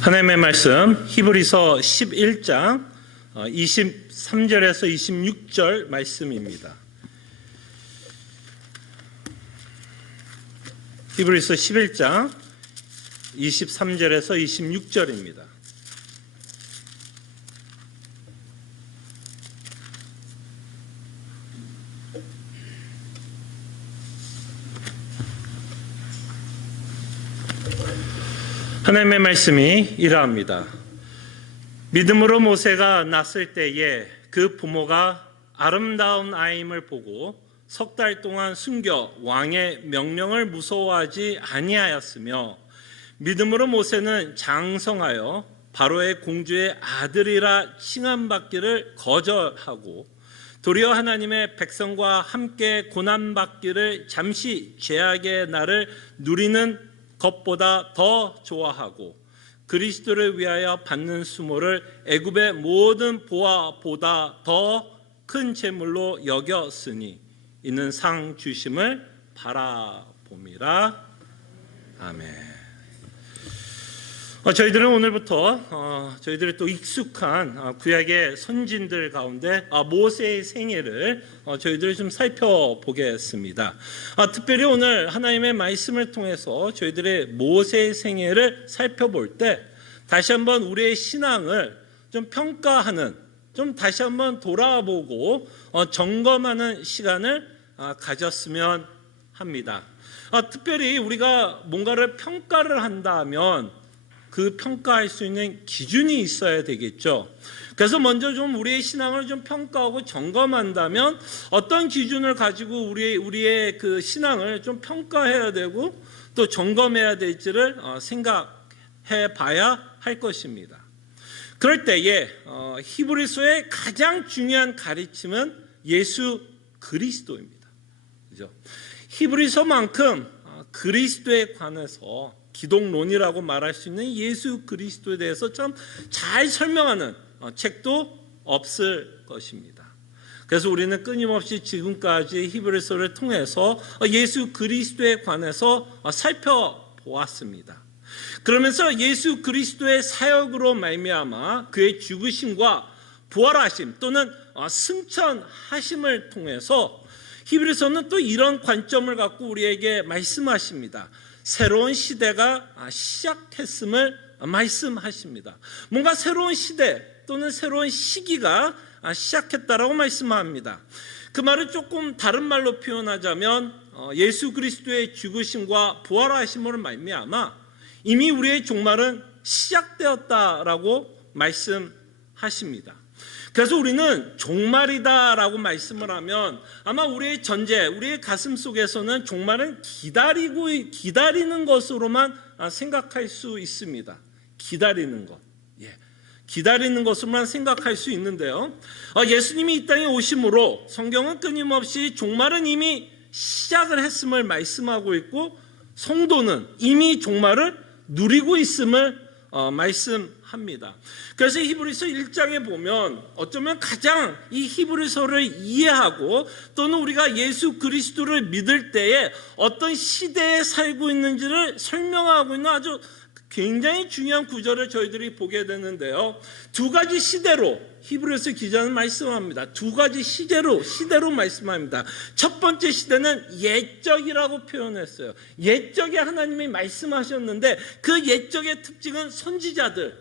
하나님의 말씀 히브리서 11장 23절에서 26절 말씀입니다. 히브리서 11장 23절에서 26절입니다. 하나님의 말씀이 이러합니다. 믿음으로 모세가 낳았을 때에 그 부모가 아름다운 아임을 보고 석 달 동안 숨겨 왕의 명령을 무서워하지 아니하였으며, 믿음으로 모세는 장성하여 바로의 공주의 아들이라 칭함받기를 거절하고 도리어 하나님의 백성과 함께 고난받기를 잠시 죄악의 날을 누리는 것보다 더 좋아하고 그리스도를 위하여 받는 수모를 애굽의 모든 보화보다 더 큰 재물로 여겼으니 이는 상 주심을 바라봄이라. 아멘. 저희들은 오늘부터 저희들이 또 익숙한 구약의 선진들 가운데 모세의 생애를 저희들이 좀 살펴보겠습니다. 특별히 오늘 하나님의 말씀을 통해서 저희들의 모세의 생애를 살펴볼 때 다시 한번 우리의 신앙을 좀 평가하는, 좀 다시 한번 돌아보고 점검하는 시간을 가졌으면 합니다. 특별히 우리가 뭔가를 평가를 한다면 그 평가할 수 있는 기준이 있어야 되겠죠. 그래서 먼저 좀 우리의 신앙을 좀 평가하고 점검한다면 어떤 기준을 가지고 우리의 그 신앙을 좀 평가해야 되고 또 점검해야 될지를 생각해 봐야 할 것입니다. 그럴 때에 히브리서의 가장 중요한 가르침은 예수 그리스도입니다. 그죠? 히브리서만큼 그리스도에 관해서 기독론이라고 말할 수 있는 예수 그리스도에 대해서 참 잘 설명하는 책도 없을 것입니다. 그래서 우리는 끊임없이 지금까지 히브리서를 통해서 예수 그리스도에 관해서 살펴보았습니다. 그러면서 예수 그리스도의 사역으로 말미암아 그의 죽으심과 부활하심 또는 승천하심을 통해서 히브리서는 또 이런 관점을 갖고 우리에게 말씀하십니다. 새로운 시대가 시작했음을 말씀하십니다. 뭔가 새로운 시대 또는 새로운 시기가 시작했다라고 말씀합니다. 그 말을 조금 다른 말로 표현하자면 예수 그리스도의 죽으심과 부활하심으로 말미암아 이미 우리의 종말은 시작되었다라고 말씀하십니다. 그래서 우리는 종말이다라고 말씀을 하면 아마 우리의 전제, 우리의 가슴 속에서는 종말은 기다리는 것으로만 생각할 수 있습니다. 기다리는 것. 기다리는 것으로만 생각할 수 있는데요. 예수님이 이 땅에 오심으로 성경은 끊임없이 종말은 이미 시작을 했음을 말씀하고 있고 성도는 이미 종말을 누리고 있음을 말씀합니다. 그래서 히브리서 1장에 보면 어쩌면 가장 이 히브리서를 이해하고 또는 우리가 예수 그리스도를 믿을 때에 어떤 시대에 살고 있는지를 설명하고 있는 아주 굉장히 중요한 구절을 저희들이 보게 되는데요. 두 가지 시대로 히브리서 기자는 말씀합니다. 두 가지 시대로 말씀합니다. 첫 번째 시대는 옛적이라고 표현했어요. 옛적에 하나님이 말씀하셨는데 그 옛적의 특징은 선지자들,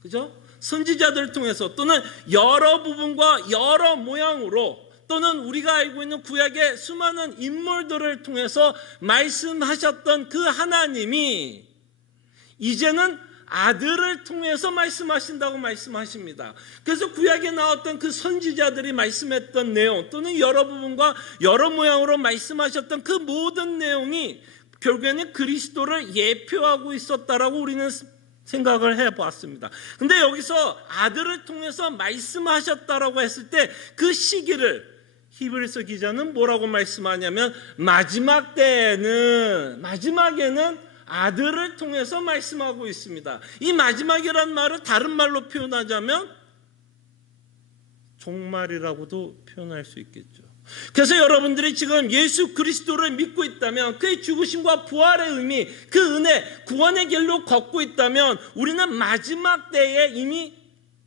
그죠? 선지자들을 통해서 또는 여러 부분과 여러 모양으로 또는 우리가 알고 있는 구약의 수많은 인물들을 통해서 말씀하셨던 그 하나님이 이제는 아들을 통해서 말씀하신다고 말씀하십니다. 그래서 구약에 나왔던 그 선지자들이 말씀했던 내용 또는 여러 부분과 여러 모양으로 말씀하셨던 그 모든 내용이 결국에는 그리스도를 예표하고 있었다라고 우리는 생각을 해보았습니다. 근데 여기서 아들을 통해서 말씀하셨다라고 했을 때 그 시기를 히브리서 기자는 뭐라고 말씀하냐면 마지막에는 아들을 통해서 말씀하고 있습니다. 이 마지막이라는 말을 다른 말로 표현하자면 종말이라고도 표현할 수 있겠죠. 그래서 여러분들이 지금 예수 그리스도를 믿고 있다면, 그의 죽으심과 부활의 의미, 그 은혜, 구원의 길로 걷고 있다면 우리는 마지막 때에 이미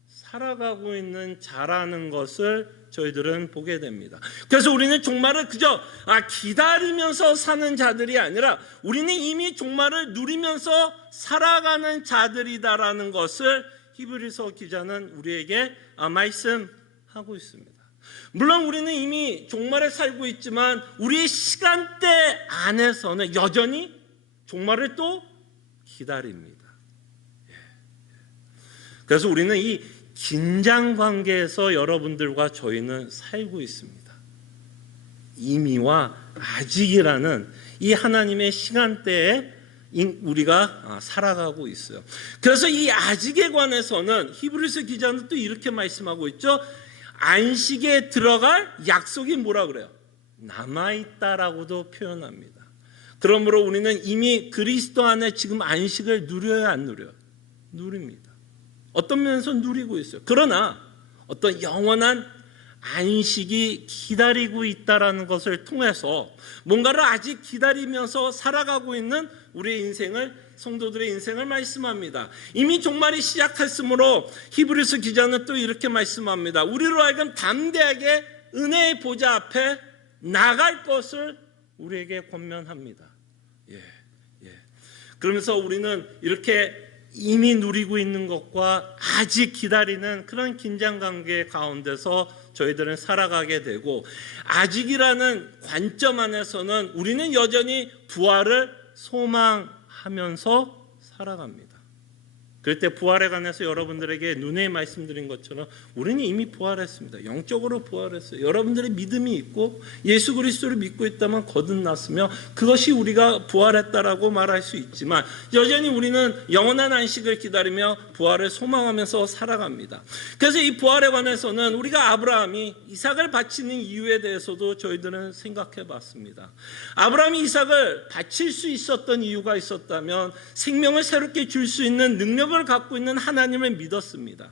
살아가고 있는 자라는 것을 저희들은 보게 됩니다. 그래서 우리는 종말을 그저 기다리면서 사는 자들이 아니라 우리는 이미 종말을 누리면서 살아가는 자들이다라는 것을 히브리서 기자는 우리에게 말씀하고 있습니다. 물론 우리는 이미 종말에 살고 있지만 우리의 시간대 안에서는 여전히 종말을 또 기다립니다. 그래서 우리는 이 긴장 관계에서 여러분들과 저희는 살고 있습니다. 이미와 아직이라는 이 하나님의 시간대에 우리가 살아가고 있어요. 그래서 이 아직에 관해서는 히브리서 기자는 또 이렇게 말씀하고 있죠. 안식에 들어갈 약속이 뭐라 그래요? 남아있다라고도 표현합니다. 그러므로 우리는 이미 그리스도 안에 지금 안식을 누려야 안 누려요? 누립니다. 어떤 면에서 누리고 있어요. 그러나 어떤 영원한 안식이 기다리고 있다라는 것을 통해서 뭔가를 아직 기다리면서 살아가고 있는 우리의 인생을, 성도들의 인생을 말씀합니다. 이미 종말이 시작했으므로 히브리서 기자는 또 이렇게 말씀합니다. 우리로 하여금 담대하게 은혜의 보좌 앞에 나갈 것을 우리에게 권면합니다. 그러면서 우리는 이렇게 이미 누리고 있는 것과 아직 기다리는 그런 긴장관계 가운데서 저희들은 살아가게 되고, 아직이라는 관점 안에서는 우리는 여전히 부활을 소망하면서 살아갑니다. 그럴 때 부활에 관해서 여러분들에게 눈에 말씀드린 것처럼 우리는 이미 부활했습니다. 영적으로 부활했어요. 여러분들의 믿음이 있고 예수 그리스도를 믿고 있다면 거듭났으며 그것이 우리가 부활했다라고 말할 수 있지만 여전히 우리는 영원한 안식을 기다리며 부활을 소망하면서 살아갑니다. 그래서 이 부활에 관해서는 우리가 아브라함이 이삭을 바치는 이유에 대해서도 저희들은 생각해 봤습니다. 아브라함이 이삭을 바칠 수 있었던 이유가 있었다면 생명을 새롭게 줄 수 있는 능력을 갖고 있는 하나님을 믿었습니다.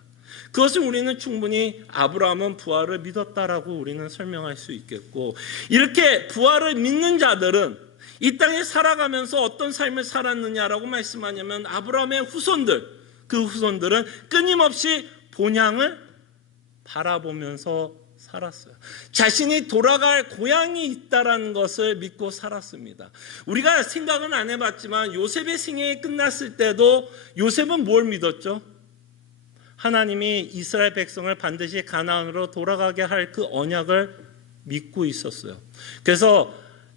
그것을 우리는 충분히 아브라함은 부활을 믿었다라고 우리는 설명할 수 있겠고, 이렇게 부활을 믿는 자들은 이 땅에 살아가면서 어떤 삶을 살았느냐라고 말씀하냐면 아브라함의 후손들, 그 후손들은 끊임없이 본향을 바라보면서 살았어요. 자신이 돌아갈 고향이 있다라는 것을 믿고 살았습니다. 우리가 생각은 안 해봤지만 요셉의 생애가 끝났을 때도 요셉은 뭘 믿었죠? 하나님이 이스라엘 백성을 반드시 가나안으로 돌아가게 할 그 언약을 믿고 있었어요. 그래서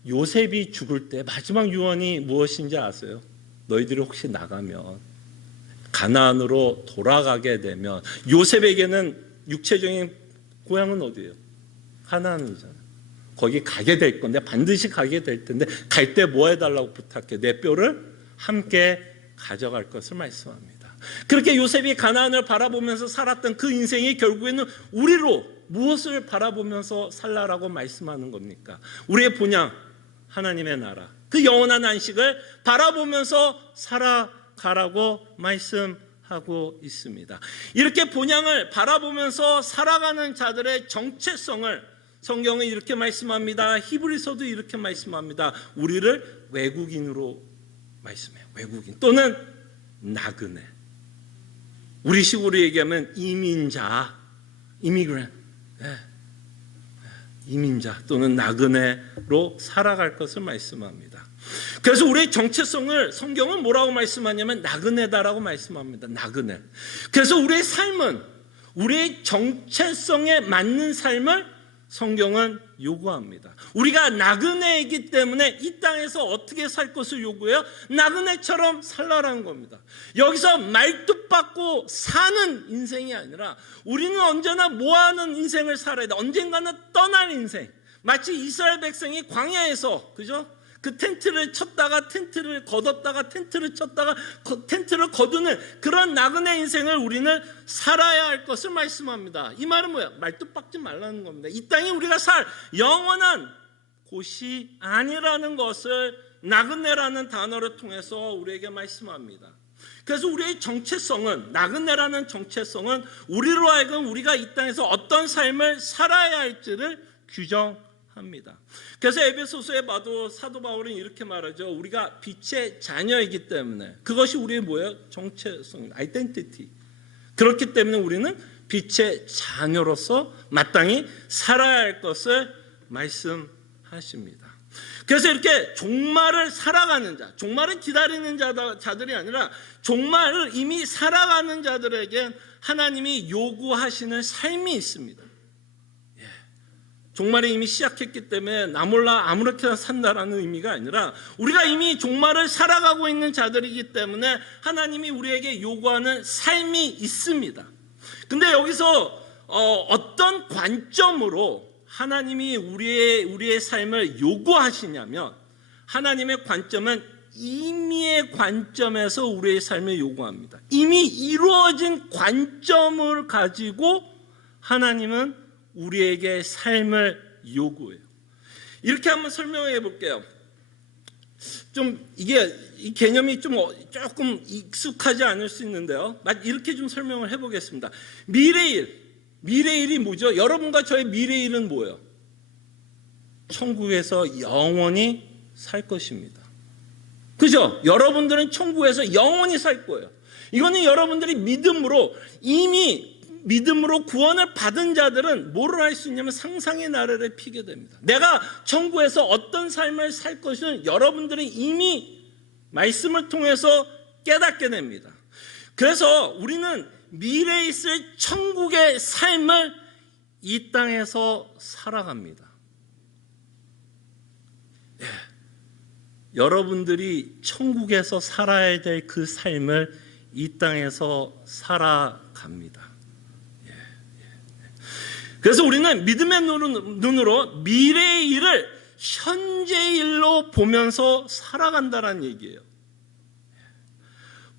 요셉이 죽을 때 마지막 유언이 무엇인지 아세요? 너희들이 혹시 나가면 가나안으로 돌아가게 되면, 요셉에게는 육체적인 고향은 어디예요? 가나안이잖아요. 거기 가게 될 건데, 반드시 가게 될 텐데 갈 때 뭐 해달라고 부탁해? 내 뼈를 함께 가져갈 것을 말씀합니다. 그렇게 요셉이 가나안을 바라보면서 살았던 그 인생이 결국에는 우리로 무엇을 바라보면서 살라라고 말씀하는 겁니까? 우리의 본향, 하나님의 나라, 그 영원한 안식을 바라보면서 살아가라고 말씀하고 있습니다. 이렇게 본향을 바라보면서 살아가는 자들의 정체성을 성경은 이렇게 말씀합니다. 히브리서도 이렇게 말씀합니다. 우리를 외국인으로 말씀해요. 외국인 또는 나그네. 우리식으로 얘기하면 이민자, 이미그랜트, 이민자 또는 나그네로 살아갈 것을 말씀합니다. 그래서 우리의 정체성을 성경은 뭐라고 말씀하냐면 나그네다라고 말씀합니다. 나그네. 그래서 우리의 삶은 우리의 정체성에 맞는 삶을 성경은 요구합니다. 우리가 나그네이기 때문에 이 땅에서 어떻게 살 것을 요구해요? 나그네처럼 살라라는 겁니다. 여기서 말뚝박고 사는 인생이 아니라 우리는 언제나 모아하는 인생을 살아야 돼. 언젠가는 떠날 인생. 마치 이스라엘 백성이 광야에서, 그죠? 그 텐트를 쳤다가 텐트를 걷었다가 텐트를 쳤다가 텐트를 거두는 그런 나그네 인생을 우리는 살아야 할 것을 말씀합니다. 이 말은 뭐야? 말뚝박지 말라는 겁니다. 이 땅이 우리가 살 영원한 곳이 아니라는 것을 나그네라는 단어를 통해서 우리에게 말씀합니다. 그래서 우리의 정체성은, 나그네라는 정체성은 우리로 하여금 우리가 이 땅에서 어떤 삶을 살아야 할지를 규정합니다. 합니다. 그래서 에베소서에 봐도 사도 바울은 이렇게 말하죠. 우리가 빛의 자녀이기 때문에 그것이 우리의 뭐예요? 정체성, 아이덴티티. 그렇기 때문에 우리는 빛의 자녀로서 마땅히 살아야 할 것을 말씀하십니다. 그래서 이렇게 종말을 살아가는 자, 종말을 기다리는 자들이 아니라 종말을 이미 살아가는 자들에게 하나님이 요구하시는 삶이 있습니다. 종말이 이미 시작했기 때문에 나 몰라 아무렇게나 산다라는 의미가 아니라 우리가 이미 종말을 살아가고 있는 자들이기 때문에 하나님이 우리에게 요구하는 삶이 있습니다. 근데 여기서 어떤 관점으로 하나님이 우리의 삶을 요구하시냐면 하나님의 관점은 임의의 관점에서 우리의 삶을 요구합니다. 이미 이루어진 관점을 가지고 하나님은 우리에게 삶을 요구해요. 이렇게 한번 설명해 볼게요. 좀 이 개념이 조금 익숙하지 않을 수 있는데요. 이렇게 좀 설명을 해보겠습니다. 미래일이 뭐죠? 여러분과 저의 미래일은 뭐예요? 천국에서 영원히 살 것입니다. 그죠? 여러분들은 천국에서 영원히 살 거예요. 이거는 여러분들이 이미 믿음으로 구원을 받은 자들은 뭐를 할 수 있냐면 상상의 나래를 피게 됩니다. 내가 천국에서 어떤 삶을 살 것을 여러분들이 이미 말씀을 통해서 깨닫게 됩니다. 그래서 우리는 미래에 있을 천국의 삶을 이 땅에서 살아갑니다. 여러분들이 천국에서 살아야 될 그 삶을 이 땅에서 살아갑니다. 그래서 우리는 믿음의 눈으로 미래의 일을 현재의 일로 보면서 살아간다는 얘기예요.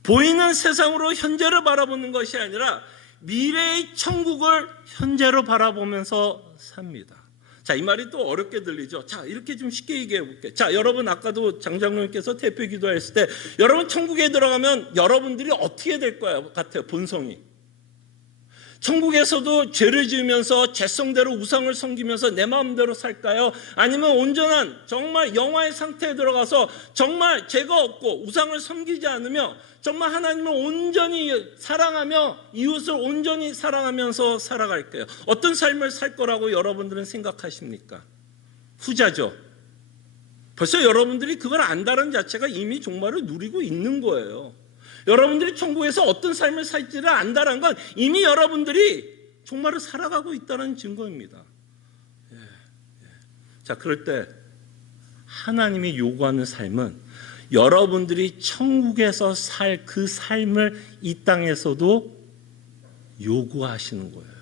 보이는 세상으로 현재를 바라보는 것이 아니라 미래의 천국을 현재로 바라보면서 삽니다. 자, 이 말이 또 어렵게 들리죠. 자, 이렇게 좀 쉽게 얘기해 볼게요. 자, 여러분 아까도 장장로님께서 대표 기도했을 때 여러분 천국에 들어가면 여러분들이 어떻게 될 것 같아요? 본성이. 천국에서도 죄를 지으면서 죄성대로 우상을 섬기면서 내 마음대로 살까요? 아니면 온전한 정말 영화의 상태에 들어가서 정말 죄가 없고 우상을 섬기지 않으며 정말 하나님을 온전히 사랑하며 이웃을 온전히 사랑하면서 살아갈까요? 어떤 삶을 살 거라고 여러분들은 생각하십니까? 후자죠. 벌써 여러분들이 그걸 안다는 자체가 이미 종말을 누리고 있는 거예요. 여러분들이 천국에서 어떤 삶을 살지를 안다는 건 이미 여러분들이 종말을 살아가고 있다는 증거입니다. 자, 그럴 때 하나님이 요구하는 삶은 여러분들이 천국에서 살 그 삶을 이 땅에서도 요구하시는 거예요.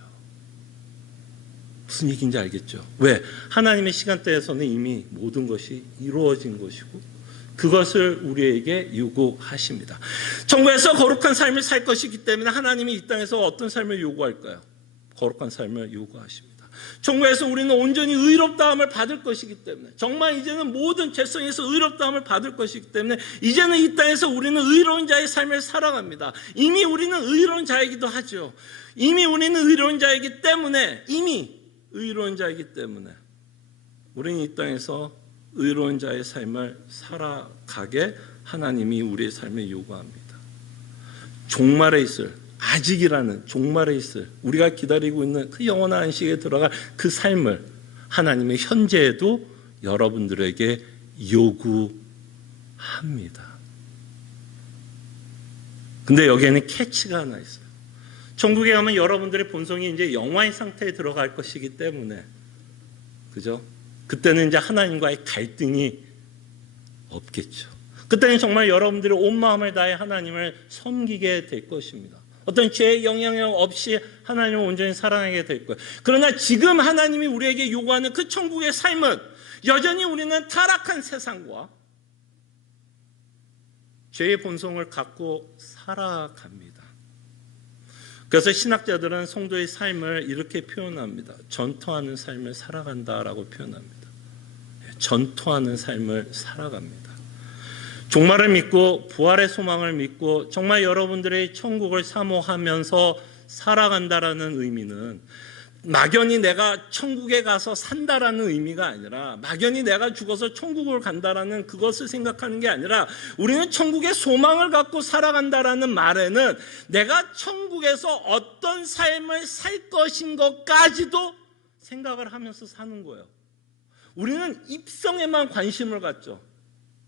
무슨 얘기인지 알겠죠? 왜? 하나님의 시간대에서는 이미 모든 것이 이루어진 것이고 그것을 우리에게 요구하십니다. 천국에서 거룩한 삶을 살 것이기 때문에 하나님이 이 땅에서 어떤 삶을 요구할까요? 거룩한 삶을 요구하십니다. 천국에서 우리는 온전히 의롭다함을 받을 것이기 때문에 정말 이제는 모든 죄성에서 의롭다함을 받을 것이기 때문에 이제는 이 땅에서 우리는 의로운 자의 삶을 살아갑니다. 이미 우리는 의로운 자이기도 하죠. 이미 우리는 의로운 자이기 때문에 우리는 이 땅에서 의로운 자의 삶을 살아가게 하나님이 우리의 삶에 요구합니다. 종말에 있을, 아직이라는 종말에 있을 우리가 기다리고 있는 그 영원한 안식에 들어갈 그 삶을 하나님의 현재에도 여러분들에게 요구합니다. 근데 여기에는 캐치가 하나 있어요. 천국에 가면 여러분들의 본성이 이제 영화의 상태에 들어갈 것이기 때문에, 그죠? 그때는 이제 하나님과의 갈등이 없겠죠. 그때는 정말 여러분들이 온 마음을 다해 하나님을 섬기게 될 것입니다. 어떤 죄의 영향력 없이 하나님을 온전히 사랑하게 될 거예요. 그러나 지금 하나님이 우리에게 요구하는 그 천국의 삶은 여전히 우리는 타락한 세상과 죄의 본성을 갖고 살아갑니다. 그래서 신학자들은 성도의 삶을 이렇게 표현합니다. 전투하는 삶을 살아간다라고 표현합니다. 전투하는 삶을 살아갑니다. 종말을 믿고 부활의 소망을 믿고 정말 여러분들의 천국을 사모하면서 살아간다라는 의미는 막연히 내가 천국에 가서 산다라는 의미가 아니라, 막연히 내가 죽어서 천국을 간다라는 그것을 생각하는 게 아니라, 우리는 천국의 소망을 갖고 살아간다라는 말에는 내가 천국에서 어떤 삶을 살 것인 것까지도 생각을 하면서 사는 거예요. 우리는 입성에만 관심을 갖죠.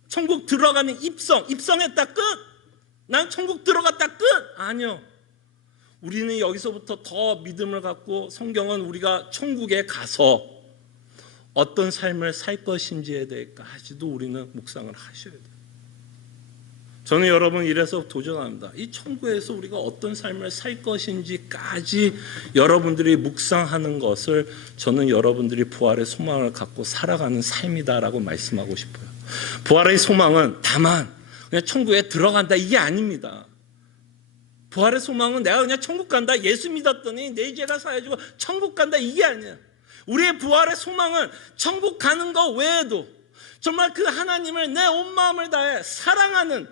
천국 들어가는 입성했다 끝. 난 천국 들어갔다 끝. 아니요. 우리는 여기서부터 더 믿음을 갖고 성경은 우리가 천국에 가서 어떤 삶을 살 것인지에 대해까지도 우리는 묵상을 하셔야 돼요. 저는 여러분 이래서 도전합니다. 이 천국에서 우리가 어떤 삶을 살 것인지까지 여러분들이 묵상하는 것을 저는 여러분들이 부활의 소망을 갖고 살아가는 삶이다라고 말씀하고 싶어요. 부활의 소망은 다만 그냥 천국에 들어간다 이게 아닙니다. 부활의 소망은 내가 그냥 천국 간다, 예수 믿었더니 내 죄가 사해지고 천국 간다 이게 아니에요. 우리의 부활의 소망은 천국 가는 것 외에도 정말 그 하나님을 내 온 마음을 다해 사랑하는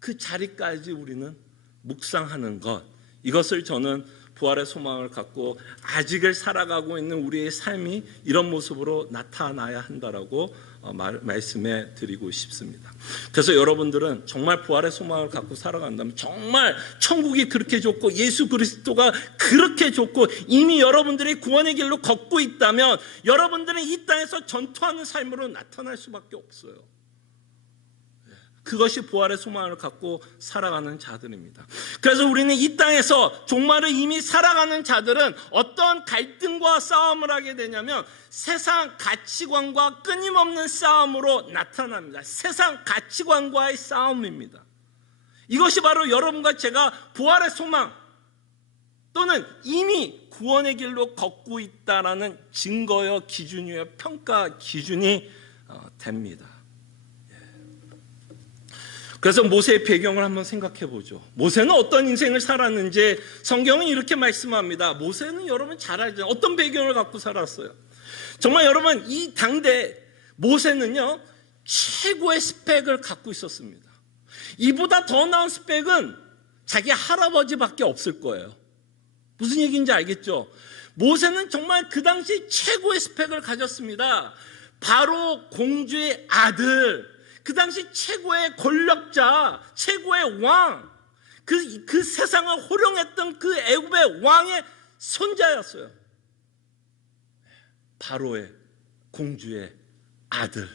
그 자리까지 우리는 묵상하는 것, 이것을 저는 부활의 소망을 갖고 아직을 살아가고 있는 우리의 삶이 이런 모습으로 나타나야 한다라고 말씀해 드리고 싶습니다. 그래서 여러분들은 정말 부활의 소망을 갖고 살아간다면, 정말 천국이 그렇게 좋고 예수 그리스도가 그렇게 좋고 이미 여러분들이 구원의 길로 걷고 있다면 여러분들은 이 땅에서 전투하는 삶으로 나타날 수밖에 없어요. 그것이 부활의 소망을 갖고 살아가는 자들입니다. 그래서 우리는 이 땅에서 정말로 이미 살아가는 자들은 어떤 갈등과 싸움을 하게 되냐면 세상 가치관과 끊임없는 싸움으로 나타납니다. 세상 가치관과의 싸움입니다. 이것이 바로 여러분과 제가 부활의 소망 또는 이미 구원의 길로 걷고 있다라는 증거여 기준이요 평가 기준이 됩니다. 그래서 모세의 배경을 한번 생각해 보죠. 모세는 어떤 인생을 살았는지 성경은 이렇게 말씀합니다. 모세는 여러분 잘 알죠. 어떤 배경을 갖고 살았어요. 정말 여러분 이 당대 모세는요 최고의 스펙을 갖고 있었습니다. 이보다 더 나은 스펙은 자기 할아버지밖에 없을 거예요. 무슨 얘기인지 알겠죠? 모세는 정말 그 당시 최고의 스펙을 가졌습니다. 바로 공주의 아들, 그 당시 최고의 권력자, 최고의 왕, 그 세상을 호령했던 그 애굽의 왕의 손자였어요. 바로의 공주의 아들.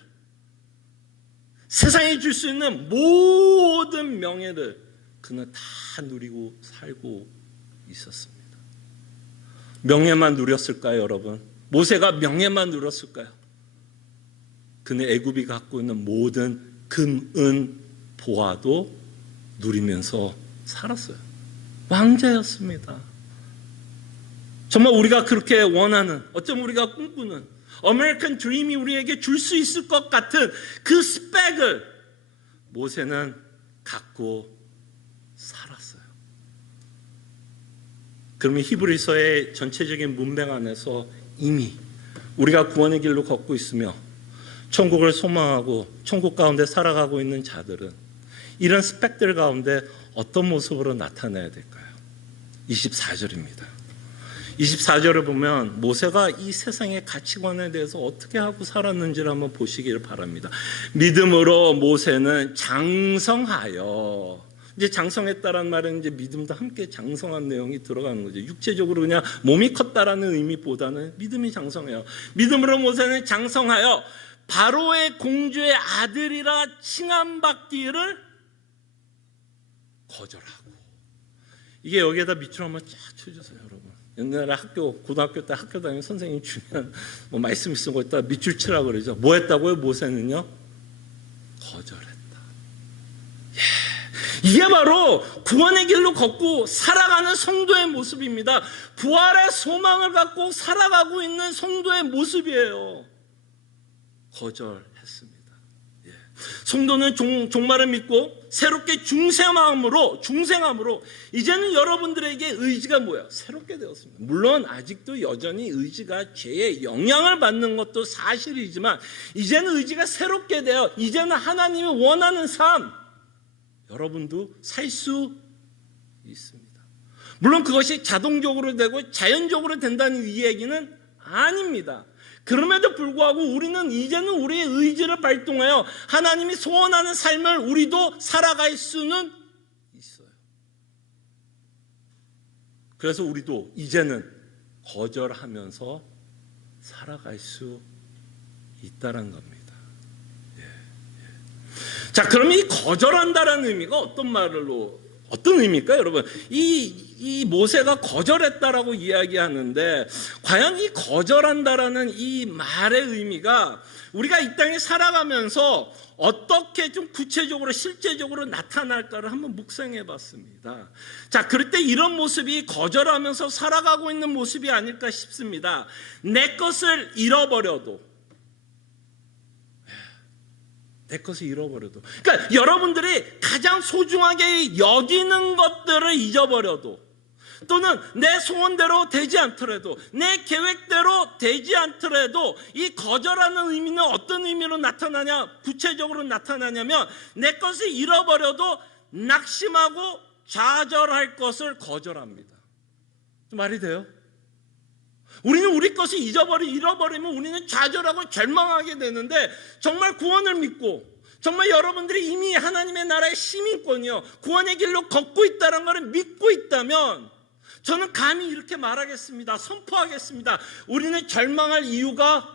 세상에 줄 수 있는 모든 명예를 그는 다 누리고 살고 있었습니다. 명예만 누렸을까요, 여러분? 모세가 명예만 누렸을까요? 그는 애굽이 갖고 있는 모든 금, 은, 보화도 누리면서 살았어요. 왕자였습니다. 정말 우리가 그렇게 원하는, 어쩌면 우리가 꿈꾸는 아메리칸 드림이 우리에게 줄 수 있을 것 같은 그 스펙을 모세는 갖고 살았어요. 그러면 히브리서의 전체적인 문맥 안에서 이미 우리가 구원의 길로 걷고 있으며 천국을 소망하고 천국 가운데 살아가고 있는 자들은 이런 스펙들 가운데 어떤 모습으로 나타나야 될까요? 24절입니다. 24절을 보면 모세가 이 세상의 가치관에 대해서 어떻게 하고 살았는지를 한번 보시기를 바랍니다. 믿음으로 모세는 장성하여, 이제 장성했다라는 말은 이제 믿음도 함께 장성한 내용이 들어가는 거죠. 육체적으로 그냥 몸이 컸다라는 의미보다는 믿음이 장성해요. 믿음으로 모세는 장성하여 바로의 공주의 아들이라 칭함받기를 거절하고. 이게 여기에다 밑줄 한번 쫙 쳐주세요, 여러분. 옛날에 고등학교 때 학교 다니는 선생님 주면 뭐 말씀 쓰고 있다 밑줄 치라고 그러죠. 뭐 했다고요? 모세는요? 거절했다. 이게 바로 구원의 길로 걷고 살아가는 성도의 모습입니다. 부활의 소망을 갖고 살아가고 있는 성도의 모습이에요. 거절했습니다. 성도는 종말을 믿고 새롭게 중생함으로 이제는 여러분들에게 의지가 뭐야? 새롭게 되었습니다. 물론 아직도 여전히 의지가 죄의 영향을 받는 것도 사실이지만 이제는 의지가 새롭게 되어 이제는 하나님이 원하는 삶 여러분도 살 수 있습니다. 물론 그것이 자동적으로 되고 자연적으로 된다는 이 얘기는 아닙니다. 그럼에도 불구하고 우리는 이제는 우리의 의지를 발동하여 하나님이 소원하는 삶을 우리도 살아갈 수는 있어요. 그래서 우리도 이제는 거절하면서 살아갈 수 있다는 겁니다. 자, 그럼 이 거절한다라는 의미가 어떤 의미일까요, 여러분? 이 모세가 거절했다라고 이야기하는데, 과연 이 거절한다라는 이 말의 의미가 우리가 이 땅에 살아가면서 어떻게 좀 구체적으로 실제적으로 나타날까를 한번 묵상해 봤습니다. 자, 그럴 때 이런 모습이 거절하면서 살아가고 있는 모습이 아닐까 싶습니다. 내 것을 잃어버려도, 그러니까 여러분들이 가장 소중하게 여기는 것들을 잊어버려도, 또는 내 소원대로 되지 않더라도, 내 계획대로 되지 않더라도, 이 거절하는 의미는 어떤 의미로 나타나냐, 구체적으로 나타나냐면, 내 것을 잃어버려도 낙심하고 좌절할 것을 거절합니다. 말이 돼요? 우리는 우리 것을 잃어버리면 우리는 좌절하고 절망하게 되는데, 정말 구원을 믿고, 정말 여러분들이 이미 하나님의 나라의 시민권이요, 구원의 길로 걷고 있다는 것을 믿고 있다면, 저는 감히 이렇게 말하겠습니다. 선포하겠습니다. 우리는 절망할 이유가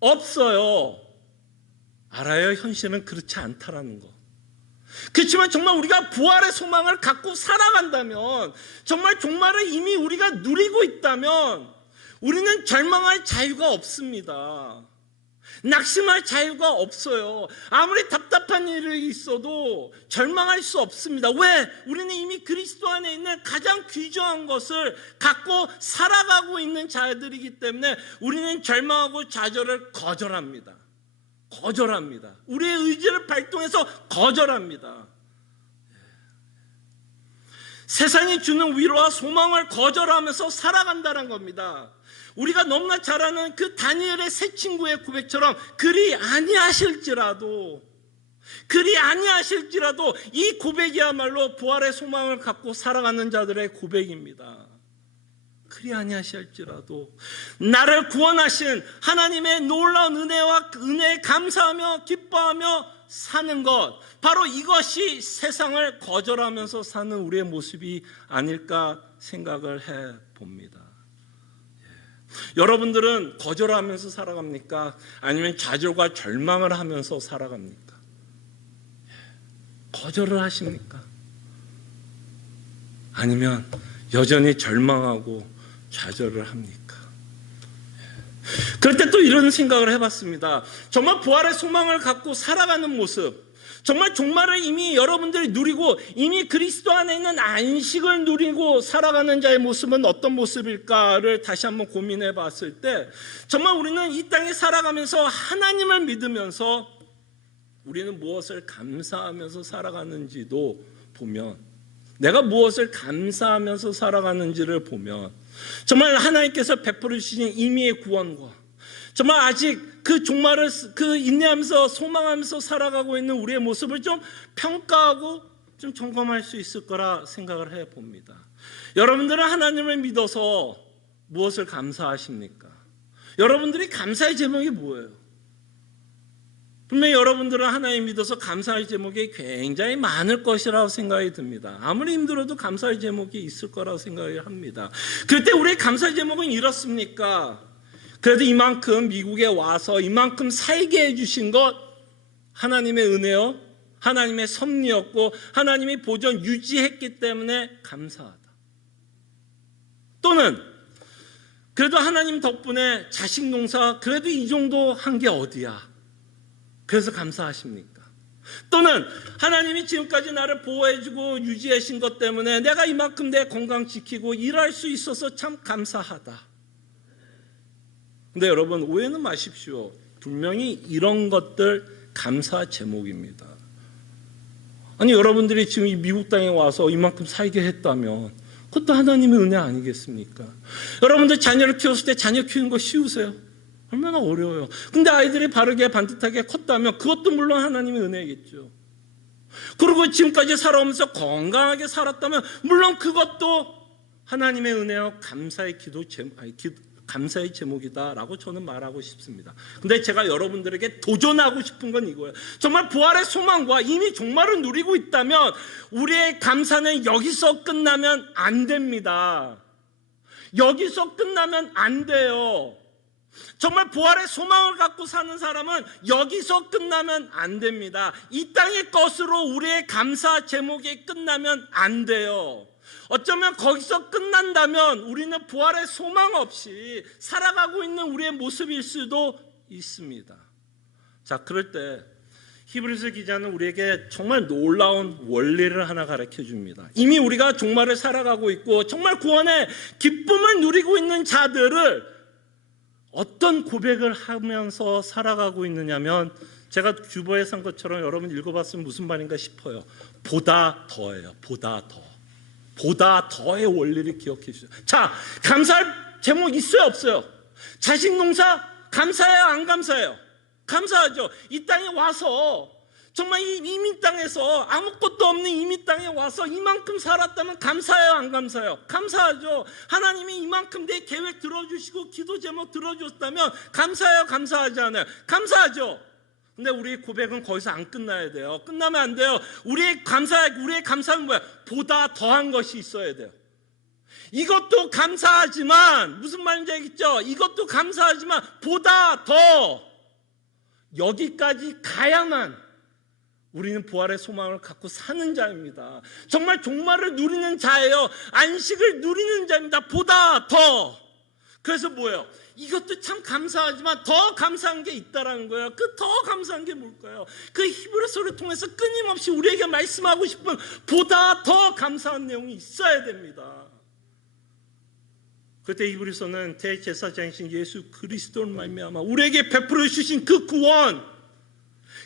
없어요. 알아요? 현실은 그렇지 않다라는 거. 그렇지만 정말 우리가 부활의 소망을 갖고 살아간다면, 정말 종말을 이미 우리가 누리고 있다면, 우리는 절망할 자유가 없습니다. 낙심할 자유가 없어요. 아무리 답답한 일이 있어도 절망할 수 없습니다. 왜? 우리는 이미 그리스도 안에 있는 가장 귀중한 것을 갖고 살아가고 있는 자들이기 때문에 우리는 절망하고 좌절을 거절합니다. 우리의 의지를 발동해서 거절합니다. 세상이 주는 위로와 소망을 거절하면서 살아간다는 겁니다. 우리가 너무나 잘 아는 그 다니엘의 세 친구의 고백처럼, 그리 아니하실지라도 이 고백이야말로 부활의 소망을 갖고 살아가는 자들의 고백입니다. 그리 아니하실지라도 나를 구원하신 하나님의 놀라운 은혜에 감사하며 기뻐하며 사는 것, 바로 이것이 세상을 거절하면서 사는 우리의 모습이 아닐까 생각을 해봅니다. 여러분들은 거절하면서 살아갑니까? 아니면 좌절과 절망을 하면서 살아갑니까? 거절을 하십니까? 아니면 여전히 절망하고 좌절을 합니까? 그럴 때 또 이런 생각을 해봤습니다. 정말 부활의 소망을 갖고 살아가는 모습, 정말 종말을 이미 여러분들이 누리고 이미 그리스도 안에 있는 안식을 누리고 살아가는 자의 모습은 어떤 모습일까를 다시 한번 고민해 봤을 때, 정말 우리는 이 땅에 살아가면서 하나님을 믿으면서 우리는 무엇을 감사하면서 살아가는지도 보면, 내가 무엇을 감사하면서 살아가는지를 보면, 정말 하나님께서 베풀어 주신 임의의 구원과 정말 아직 그 종말을 인내하면서 소망하면서 살아가고 있는 우리의 모습을 좀 평가하고 좀 점검할 수 있을 거라 생각을 해봅니다. 여러분들은 하나님을 믿어서 무엇을 감사하십니까? 여러분들이 감사의 제목이 뭐예요? 분명히 여러분들은 하나님 믿어서 감사할 제목이 굉장히 많을 것이라고 생각이 듭니다. 아무리 힘들어도 감사할 제목이 있을 거라고 생각을 합니다. 그때 우리의 감사의 제목은 이렇습니까? 그래도 이만큼 미국에 와서 이만큼 살게 해주신 것 하나님의 은혜요, 하나님의 섭리였고 하나님이 보존 유지했기 때문에 감사하다. 또는 그래도 하나님 덕분에 자식 농사 그래도 이 정도 한 게 어디야, 그래서 감사하십니까? 또는 하나님이 지금까지 나를 보호해주고 유지하신 것 때문에 내가 이만큼 내 건강 지키고 일할 수 있어서 참 감사하다. 근데 여러분, 오해는 마십시오. 분명히 이런 것들 감사 제목입니다. 아니, 여러분들이 지금 이 미국 땅에 와서 이만큼 살게 했다면 그것도 하나님의 은혜 아니겠습니까? 여러분들 자녀를 키웠을 때 자녀 키우는 거 쉬우세요? 얼마나 어려워요. 근데 아이들이 바르게 반듯하게 컸다면 그것도 물론 하나님의 은혜겠죠. 그리고 지금까지 살아오면서 건강하게 살았다면 물론 그것도 하나님의 은혜와 감사의 제목이다라고 저는 말하고 싶습니다. 근데 제가 여러분들에게 도전하고 싶은 건 이거예요. 정말 부활의 소망과 이미 종말을 누리고 있다면 우리의 감사는 여기서 끝나면 안 됩니다. 여기서 끝나면 안 돼요. 정말 부활의 소망을 갖고 사는 사람은 여기서 끝나면 안 됩니다. 이 땅의 것으로 우리의 감사 제목이 끝나면 안 돼요. 어쩌면 거기서 끝난다면 우리는 부활의 소망 없이 살아가고 있는 우리의 모습일 수도 있습니다. 자, 그럴 때 히브리서 기자는 우리에게 정말 놀라운 원리를 하나 가르쳐 줍니다. 이미 우리가 종말을 살아가고 있고 정말 구원의 기쁨을 누리고 있는 자들을 어떤 고백을 하면서 살아가고 있느냐면, 제가 주보에 산 것처럼 여러분 읽어봤으면 무슨 말인가 싶어요. 보다 더예요. 보다 더. 보다 더의 원리를 기억해 주세요. 자, 감사할 제목 있어요, 없어요? 자식 농사 감사해요, 안 감사해요? 감사하죠. 이 땅에 와서 정말 이 이민 땅에서 아무것도 없는 이민 땅에 와서 이만큼 살았다면 감사해요, 안 감사해요? 감사하죠. 하나님이 이만큼 내 계획 들어주시고 기도 제목 들어줬다면 감사해요, 감사하지 않아요? 감사하죠. 근데 우리의 고백은 거기서 안 끝나야 돼요. 끝나면 안 돼요. 우리의 감사는 뭐야? 보다 더한 것이 있어야 돼요. 이것도 감사하지만, 무슨 말인지 알겠죠? 이것도 감사하지만 보다 더 여기까지 가야만 우리는 부활의 소망을 갖고 사는 자입니다. 정말 종말을 누리는 자예요. 안식을 누리는 자입니다. 보다 더. 그래서 뭐예요? 이것도 참 감사하지만 더 감사한 게 있다라는 거예요. 그 더 감사한 게 뭘까요? 그 히브리서를 통해서 끊임없이 우리에게 말씀하고 싶은 보다 더 감사한 내용이 있어야 됩니다. 그때 히브리서는 대제사장이신 예수 그리스도를 말미암아 우리에게 베풀어 주신 그 구원,